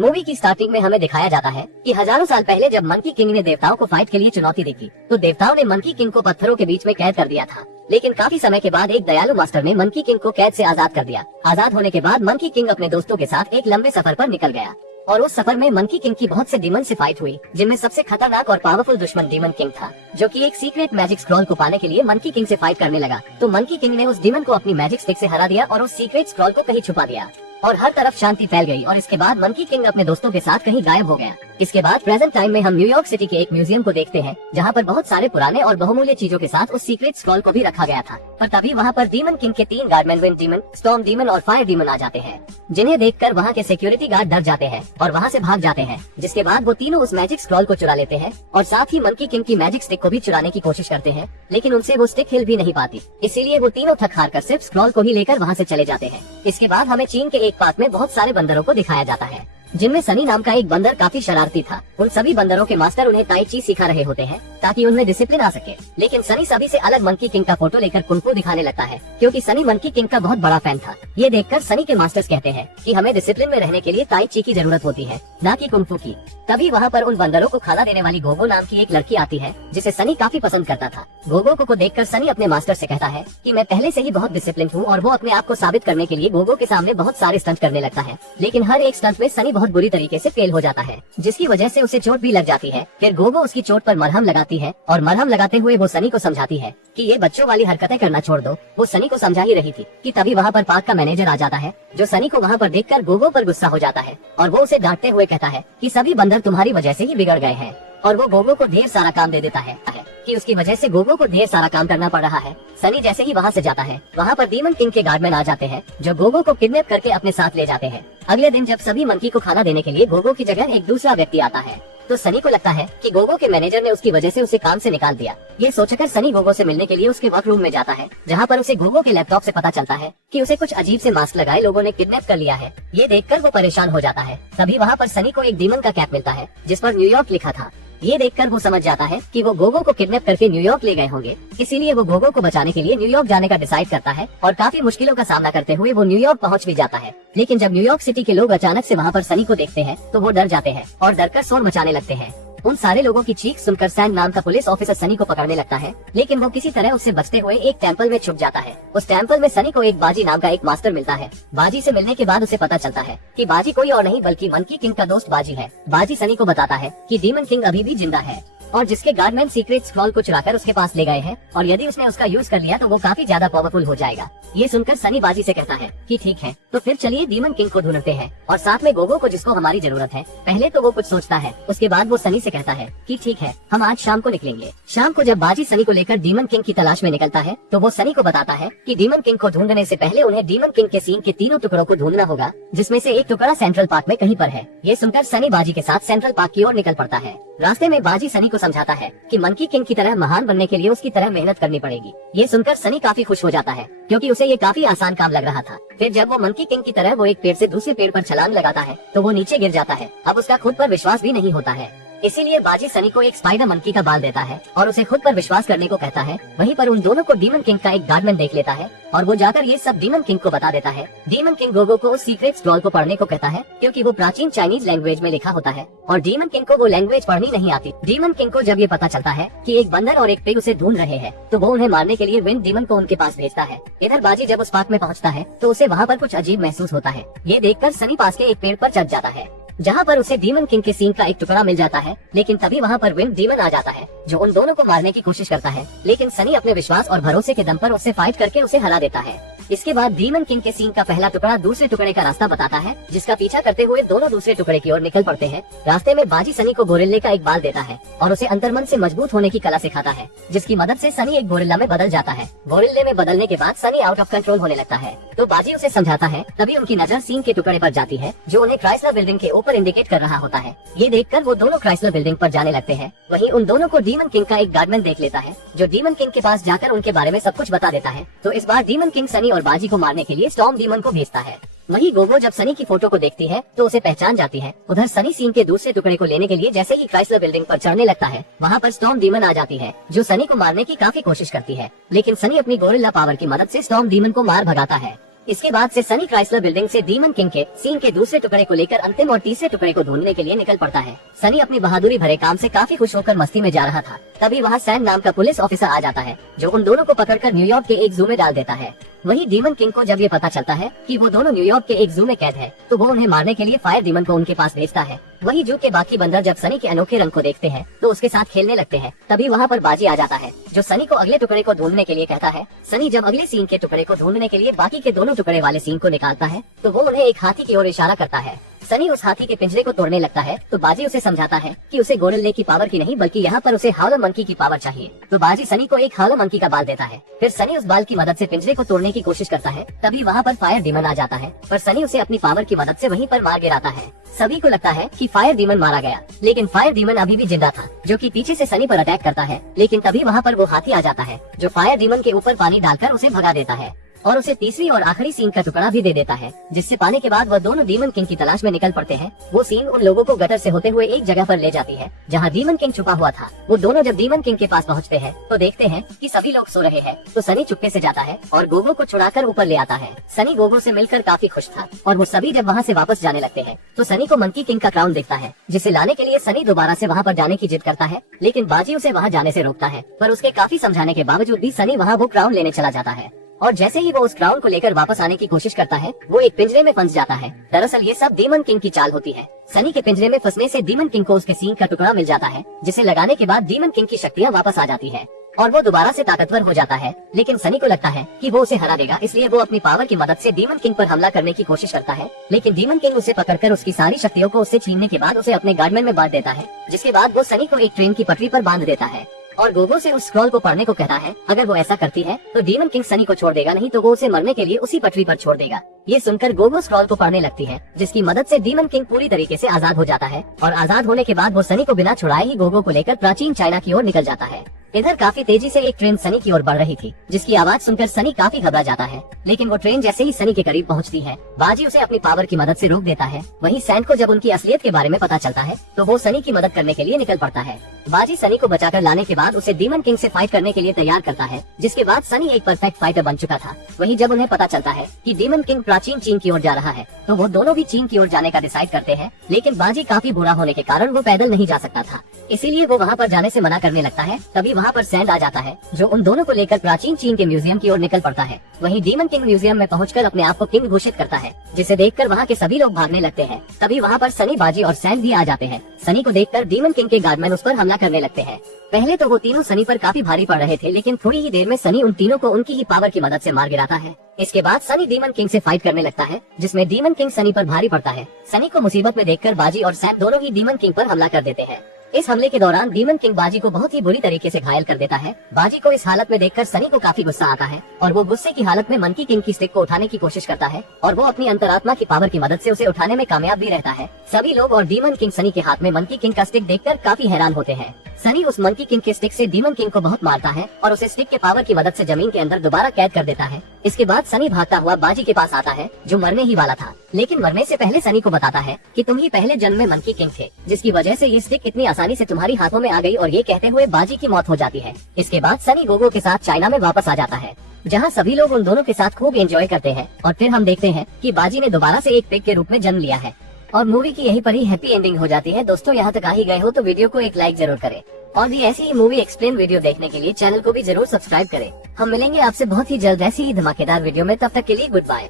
Movie की starting में हमें दिखाया जाता है कि हजारों साल पहले जब मंकी किंग ने देवताओं को फाइट के लिए चुनौती दी थी, तो देवताओं ने मंकी किंग को पत्थरों के बीच में कैद कर दिया था। लेकिन काफी समय के बाद एक दयालु मास्टर ने मंकी किंग को कैद से आजाद कर दिया। आजाद होने के बाद मंकी किंग अपने दोस्तों के साथ एक लंबे सफर पर निकल गया और उस सफर में मंकी किंग की बहुत से डीमन से फाइट हुई, जिनमें सबसे खतरनाक और पावरफुल दुश्मन डीमन किंग था, जो कि एक सीक्रेट मैजिक स्क्रॉल को पाने के लिए मंकी किंग से फाइट करने लगा। तो मंकी किंग ने उस डीमन को अपनी मैजिक स्टिक से हरा दिया और उस सीक्रेट स्क्रॉल को कहीं छुपा दिया और हर तरफ शांति फैल गई। और इसके बाद मंकी किंग अपने दोस्तों के साथ कहीं गायब हो गया। इसके बाद प्रेजेंट टाइम में हम न्यूयॉर्क सिटी के एक म्यूजियम को देखते हैं, जहाँ पर बहुत सारे पुराने और बहुमूल्य चीजों के साथ उस सीक्रेट स्क्रॉल को भी रखा गया था। पर तभी वहाँ पर डीमन किंग के 3 Guardman, wind demon, storm demon और फायर डीमन आ जाते हैं, जिन्हें देखकर वहाँ के सिक्योरिटी गार्ड डर जाते हैं और वहाँ से भाग जाते हैं। जिसके बाद वो तीनों उस मैजिक स्क्रॉल को चुरा लेते हैं और साथ ही मंकी किंग की मैजिक स्टिक को भी चुराने की कोशिश करते हैं, लेकिन उनसे वो स्टिक हिल भी नहीं पाती। इसीलिए वो तीनों थक हार कर सिर्फ स्क्रॉल को ही लेकर वहाँ से चले जाते हैं। इसके बाद हमें चीन के एक पार्क में बहुत सारे बंदरों को दिखाया जाता है, जिनमें सनी नाम का एक बंदर काफी शरारती था। उन सभी बंदरों के मास्टर उन्हें ताई ची सिखा रहे होते हैं ताकि उनमें डिसिप्लिन आ सके। लेकिन सनी सभी से अलग मंकी किंग का फोटो लेकर कुंफू दिखाने लगता है, क्योंकि सनी मंकी किंग का बहुत बड़ा फैन था। ये देखकर सनी के मास्टर्स कहते हैं कि हमें डिसिप्लिन में रहने के लिए ताई ची की जरूरत होती है, न कि कुंफू की। तभी वहाँ पर उन बंदरों को खाना देने वाली गोगो नाम की एक लड़की आती है, जिसे सनी काफी पसंद करता था। गोगो को देखकर सनी अपने मास्टर से कहता है कि मैं पहले से ही बहुत डिसिप्लिन हूँ, और वो अपने आप को साबित करने के लिए गोगो के सामने बहुत सारे स्टंट करने लगता है। लेकिन हर एक स्टंट में सनी बहुत बुरी तरीके से फेल हो जाता है, जिसकी वजह से उसे चोट भी लग जाती है। फिर गोगो उसकी चोट पर मरहम लगाती है और मरहम लगाते हुए वो सनी को समझाती है कि ये बच्चों वाली हरकतें करना छोड़ दो। वो सनी को समझा ही रही थी कि तभी वहाँ पर पार्क का मैनेजर आ जाता है, जो सनी को वहाँ पर देखकर गोगो पर गुस्सा हो जाता है और वो उसे डांटते हुए कहता है कि सभी बंदर तुम्हारी वजह से ही बिगड़ गए हैं। और वो गोगो को ढेर सारा काम दे देता है कि उसकी वजह से गोगो को ढेर सारा काम करना पड़ रहा है। सनी जैसे ही वहाँ से जाता है, वहाँ पर डीमन किंग के गार्डमैन आ जाते हैं, जो गोगो को किडनैप करके अपने साथ ले जाते हैं। अगले दिन जब सभी मंकी को खाना देने के लिए गोगो की जगह एक दूसरा व्यक्ति आता है, तो सनी को लगता है कि गोगो के मैनेजर ने उसकी वजह से उसे काम से निकाल दिया। ये सोचकर सनी गोगो से मिलने के लिए उसके वर्क रूम में जाता है, जहाँ पर उसे गोगो के लैपटॉप से पता चलता है कि उसे कुछ अजीब से मास्क लगाए लोगों ने किडनैप कर लिया है। ये देखकर वो परेशान हो जाता है। तभी वहाँ पर सनी को एक डीमन का कैप मिलता है, जिस पर न्यूयॉर्क लिखा था। ये देखकर वो समझ जाता है कि वो गोगो को किडनैप करके न्यूयॉर्क ले गए होंगे। इसीलिए वो गोगो को बचाने के लिए न्यूयॉर्क जाने का डिसाइड करता है और काफी मुश्किलों का सामना करते हुए वो न्यूयॉर्क पहुंच भी जाता है। लेकिन जब न्यूयॉर्क सिटी के लोग अचानक से वहाँ पर सनी को देखते हैं, तो वो डर जाते हैं और डरकर शोर मचाने लगते हैं। उन सारे लोगों की चीख सुनकर सैन नाम का पुलिस ऑफिसर सनी को पकड़ने लगता है, लेकिन वो किसी तरह उससे बचते हुए एक टेंपल में छुप जाता है। उस टेंपल में सनी को एक बाजी नाम का एक मास्टर मिलता है। बाजी से मिलने के बाद उसे पता चलता है कि बाजी कोई और नहीं बल्कि मंकी किंग का दोस्त बाजी है। बाजी सनी को बताता है कि डीमन किंग अभी भी जिंदा है और जिसके गार्डमैन सीक्रेट स्क्रॉल को चुराकर उसके पास ले गए हैं, और यदि उसने उसका यूज कर लिया तो वो काफी ज्यादा पावरफुल हो जाएगा। ये सुनकर सनी बाजी से कहता है कि ठीक है, तो फिर चलिए डीमन किंग को ढूंढते हैं और साथ में गोगो को, जिसको हमारी जरूरत है। पहले तो वो कुछ सोचता है, उसके बाद वो सनी से कहता है कि ठीक है, हम आज शाम को निकलेंगे। शाम को जब बाजी सनी को लेकर डीमन किंग की तलाश में निकलता है, तो वो सनी को बताता है कि डीमन किंग को ढूंढने से पहले उन्हें डीमन किंग के सीन के 3 टुकड़ों को ढूंढना होगा, जिसमें से एक टुकड़ा सेंट्रल पार्क में कहीं पर है। ये सुनकर सनी बाजी के साथ सेंट्रल पार्क की ओर निकल पड़ता है। रास्ते में बाजी सनी को समझाता है कि मंकी किंग की तरह महान बनने के लिए उसकी तरह मेहनत करनी पड़ेगी। ये सुनकर सनी काफी खुश हो जाता है, क्योंकि उसे ये काफी आसान काम लग रहा था। फिर जब वो मंकी किंग की तरह वो एक पेड़ से दूसरे पेड़ पर छलांग लगाता है, तो वो नीचे गिर जाता है। अब उसका खुद पर विश्वास भी नहीं होता है। इसीलिए बाजी सनी को एक स्पाइडर मंकी का बाल देता है और उसे खुद पर विश्वास करने को कहता है। वहीं पर उन दोनों को डीमन किंग का एक गार्डमैन देख लेता है और वो जाकर ये सब डीमन किंग को बता देता है। डीमन किंग गोगो को उस सीक्रेट स्क्रॉल को पढ़ने को कहता है, क्योंकि वो प्राचीन चाइनीज लैंग्वेज में लिखा होता है और डीमन किंग को वो लैंग्वेज पढ़नी नहीं आती। डीमन किंग को जब ये पता चलता है कि एक बंदर और एक पिग उसे ढूंढ रहे हैं, तो वो उन्हें मारने के लिए विंड डीमन को उनके पास भेजता है। इधर बाजी जब उस पार्क में पहुंचता है, तो उसे वहाँ पर कुछ अजीब महसूस होता है। ये देखकर सनी पास के एक पेड़ पर चढ़ जाता है, जहाँ पर उसे डीमन किंग के सीन का एक टुकड़ा मिल जाता है। लेकिन तभी वहाँ पर विंड डीमन आ जाता है, जो उन दोनों को मारने की कोशिश करता है। लेकिन सनी अपने विश्वास और भरोसे के दम पर उससे फाइट करके उसे हरा देता है। इसके बाद डीमन किंग के सीन का पहला टुकड़ा दूसरे टुकड़े का रास्ता बताता है, जिसका पीछा करते हुए दोनों दूसरे टुकड़े की ओर निकल पड़ते हैं। रास्ते में बाजी सनी को गोरिल्ले का एक बाल देता है और उसे अंतर्मन से मजबूत होने की कला सिखाता है, जिसकी मदद से सनी एक गोरिल्ला में बदल जाता है। गोरिल्ले में बदलने के बाद सनी आउट ऑफ कंट्रोल होने लगता है, तो बाजी उसे समझाता है। तभी उनकी नजर सीन के टुकड़े पर जाती है, जो उन्हें क्राइसलर बिल्डिंग के ऊपर इंडिकेट कर रहा होता है। ये देखकर वो दोनों क्राइसलर बिल्डिंग पर जाने लगते हैं। वहीं उन दोनों को डीमन किंग का एक गार्डमैन देख लेता है, जो डीमन किंग के पास जाकर उनके बारे में सब कुछ बता देता है। तो इस बार डीमन किंग सनी और बाजी को मारने के लिए स्टॉर्म डीमन को भेजता है। वहीं गोगो जब सनी की फोटो को देखती है, तो उसे पहचान जाती है। उधर सनी सीन के दूसरे टुकड़े को लेने के लिए जैसे ही क्राइसलर बिल्डिंग पर चढ़ने लगता है, वहाँ पर स्टॉर्म डीमन आ जाती है, जो सनी को मारने की काफी कोशिश करती है। लेकिन सनी अपनी गोरिल्ला पावर की मदद से स्टॉर्म डीमन को मार भगाता है। इसके बाद से सनी क्राइसलर बिल्डिंग से डीमन किंग के सीन के दूसरे टुकड़े को लेकर अंतिम और तीसरे टुकड़े को ढूंढने के लिए निकल पड़ता है। सनी अपनी बहादुरी भरे काम से काफी खुश होकर मस्ती में जा रहा था। तभी वहाँ सैम नाम का पुलिस ऑफिसर आ जाता है, जो उन दोनों को पकड़कर न्यूयॉर्क के एक जू में डाल देता है। वहीं डीमन किंग को जब ये पता चलता है कि वो दोनों न्यूयॉर्क के एक जू में कैद है, तो वो उन्हें मारने के लिए फायर डीमन को उनके पास भेजता है। वहीं जू के बाकी बंदर जब सनी के अनोखे रंग को देखते हैं तो उसके साथ खेलने लगते हैं। तभी वहाँ पर बाजी आ जाता है, जो सनी को अगले टुकड़े को ढूंढने के लिए कहता है। सनी जब अगले सीन के टुकड़े को ढूंढने के लिए बाकी के दोनों टुकड़े वाले सीन को निकालता है, तो वो उन्हें एक हाथी की ओर इशारा करता है। सनी उस हाथी के पिंजरे को तोड़ने लगता है, तो बाजी उसे समझाता है कि उसे गोरिल्ले की पावर की नहीं बल्कि यहाँ पर उसे हाउलर मंकी की पावर चाहिए। तो बाजी सनी को एक हाउलर मंकी का बाल देता है। फिर सनी उस बाल की मदद से पिंजरे को तोड़ने की कोशिश करता है। तभी वहाँ पर फायर डीमन आ जाता है, पर सनी उसे अपनी पावर की मदद से वहीं पर मार गिराता है। सभी को लगता है कि फायर डीमन मारा गया, लेकिन फायर डीमन अभी भी जिंदा था, जो कि पीछे से सनी पर अटैक करता है। लेकिन तभी वहाँ पर वो हाथी आ जाता है, जो फायर डीमन के ऊपर पानी डालकर उसे भगा देता है और उसे तीसरी और आखिरी सीन का टुकड़ा भी दे देता है, जिससे पाने के बाद वह दोनों डीमन किंग की तलाश में निकल पड़ते हैं। वो सीन उन लोगों को गटर से होते हुए एक जगह पर ले जाती है जहाँ डीमन किंग छुपा हुआ था। वो दोनों जब डीमन किंग के पास पहुँचते हैं तो देखते हैं कि सभी लोग सो रहे हैं। तो सनी चुपके से जाता है और गोगो को छुड़ाकर ऊपर ले आता है। सनी गोगो से मिलकर काफी खुश था और वो सभी जब वहाँ से वापस जाने लगते हैं तो सनी को मंकी किंग का क्राउन दिखता है, जिसे लाने के लिए सनी दोबारा से वहाँ पर जाने की जिद करता है। लेकिन बाजी उसे वहाँ जाने से रोकता है, पर उसके काफी समझाने के बावजूद भी सनी वहाँ वो क्राउन लेने चला जाता है। और जैसे ही वो उस क्राउन को लेकर वापस आने की कोशिश करता है, वो एक पिंजरे में फंस जाता है। दरअसल ये सब डीमन किंग की चाल होती है। सनी के पिंजरे में फंसने से डीमन किंग को उसके सींग का टुकड़ा मिल जाता है, जिसे लगाने के बाद डीमन किंग की शक्तियाँ वापस आ जाती है और वो दोबारा से ताकतवर हो जाता है। लेकिन सनी को लगता है कि वो उसे हरा देगा, इसलिए वो अपनी पावर की मदद से डीमन किंग पर हमला करने की कोशिश करता है। लेकिन डीमन किंग उसे पकड़कर उसकी सारी शक्तियों को उससे छीनने के बाद उसे अपने गार्डमैन में बांट देता है, जिसके बाद वो सनी को एक ट्रेन की पटरी पर बांध देता है और गोगो से उस स्क्रॉल को पढ़ने को कहता है। अगर वो ऐसा करती है तो डीमन किंग सनी को छोड़ देगा, नहीं तो वो उसे मरने के लिए उसी पटरी पर छोड़ देगा। ये सुनकर गोगो स्क्रॉल को पढ़ने लगती है, जिसकी मदद से डीमन किंग पूरी तरीके से आजाद हो जाता है और आजाद होने के बाद वो सनी को बिना छुड़ाए ही गोगो को लेकर प्राचीन चाइना की ओर निकल जाता है। इधर काफी तेजी से एक ट्रेन सनी की ओर बढ़ रही थी, जिसकी आवाज सुनकर सनी काफी घबरा जाता है। लेकिन वो ट्रेन जैसे ही सनी के करीब पहुंचती है, बाजी उसे अपनी पावर की मदद से रोक देता है। वहीं सैन को जब उनकी असलियत के बारे में पता चलता है तो वो सनी की मदद करने के लिए निकल पड़ता है। बाजी सनी को बचाकर लाने के बाद उसे डीमन किंग से फाइट करने के लिए तैयार करता है, जिसके बाद सनी एक परफेक्ट फाइटर बन चुका था। वहीं जब उन्हें पता चलता है कि डीमन किंग प्राचीन चीन की ओर जा रहा है, तो वो दोनों भी चीन की ओर जाने का डिसाइड करते हैं। लेकिन बाजी काफी बुरा होने के कारण वो पैदल नहीं जा सकता था, इसीलिए वो वहाँ पर जाने से मना करने लगता है। तभी वहाँ पर सैंड आ जाता है, जो उन दोनों को लेकर प्राचीन चीन के म्यूजियम की ओर निकल पड़ता है। वहीं डीमन किंग म्यूजियम में पहुंचकर अपने आप को किंग घोषित करता है, जिसे देखकर वहाँ के सभी लोग भागने लगते हैं। तभी वहाँ पर सनी, बाजी और सैंड भी आ जाते हैं। सनी को देखकर डीमन किंग के गार्डमैन उस पर हमला करने लगते हैं। पहले तो वो तीनों सनी पर काफी भारी पड़ रहे थे, लेकिन थोड़ी ही देर में सनी उन तीनों को उनकी ही पावर की मदद से मार गिराता है। इसके बाद सनी डीमन किंग से फाइट करने लगता है, जिसमें डीमन किंग सनी पर भारी पड़ता है। सनी को मुसीबत में देखकर बाजी और सैंड दोनों ही डीमन किंग पर हमला कर देते हैं। इस हमले के दौरान डीमन किंग बाजी को बहुत ही बुरी तरीके से घायल कर देता है। बाजी को इस हालत में देखकर सनी को काफी गुस्सा आता है और वो गुस्से की हालत में मंकी किंग की स्टिक को उठाने की कोशिश करता है और वो अपनी अंतरात्मा की पावर की मदद से उसे उठाने में कामयाब भी रहता है। सभी लोग और डीमन किंग सनी के हाथ में मंकी किंग का स्टिक देखकर काफी हैरान होते हैं। सनी उस मंकी किंग के स्टिक से डीमन किंग को बहुत मारता है और उसे स्टिक के पावर की मदद से जमीन के अंदर दोबारा कैद कर देता है। इसके बाद सनी भागता हुआ बाजी के पास आता है, जो मरने ही वाला था। लेकिन मरने से पहले सनी को बताता है कि तुम ही पहले जन्म में मंकी किंग थे, जिसकी वजह से ये स्टिक इतनी आसानी से तुम्हारी हाथों में आ गई, और ये कहते हुए बाजी की मौत हो जाती है। इसके बाद सनी गोगो के साथ चाइना में वापस आ जाता है, जहाँ सभी लोग उन दोनों के साथ खूब एंजॉय करते हैं। और फिर हम देखते हैं कि बाजी ने दोबारा से एक पिग के रूप में जन्म लिया है और मूवी की यहीं पर ही हैप्पी एंडिंग हो जाती है। दोस्तों, यहाँ तक आ ही गए हो तो वीडियो को एक लाइक जरूर करें और भी ऐसी ही मूवी एक्सप्लेन वीडियो देखने के लिए चैनल को भी जरूर सब्सक्राइब करें। हम मिलेंगे आपसे बहुत ही जल्द ऐसी ही धमाकेदार वीडियो में। तब तक के लिए गुड बाय।